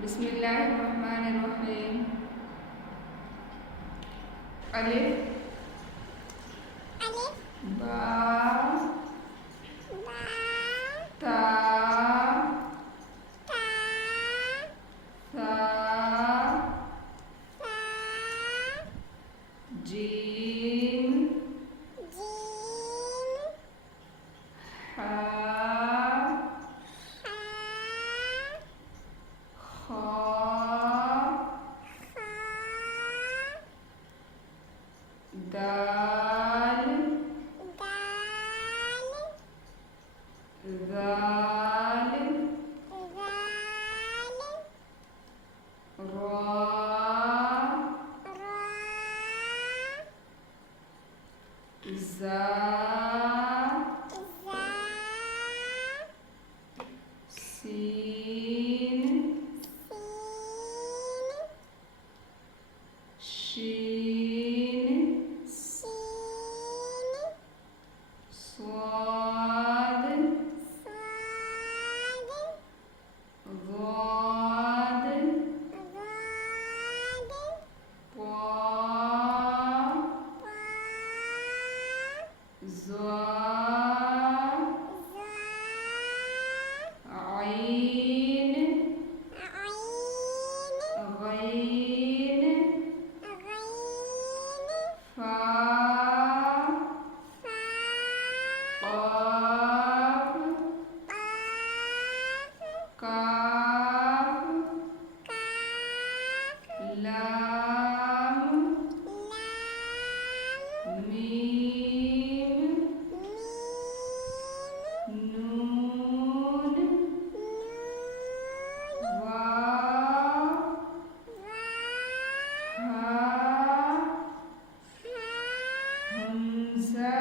बिस्मिल्लाहिर्रहमानिर्रहीम। अलिफ बा ता सा जीम हा खा दाल ज़ाल रा ज़ा सीन शीन स्वाद ज़ाद क़ा ज़ा आइन गैन फा क़ाफ काफ लाम मीम नून वाव हा हमज़ा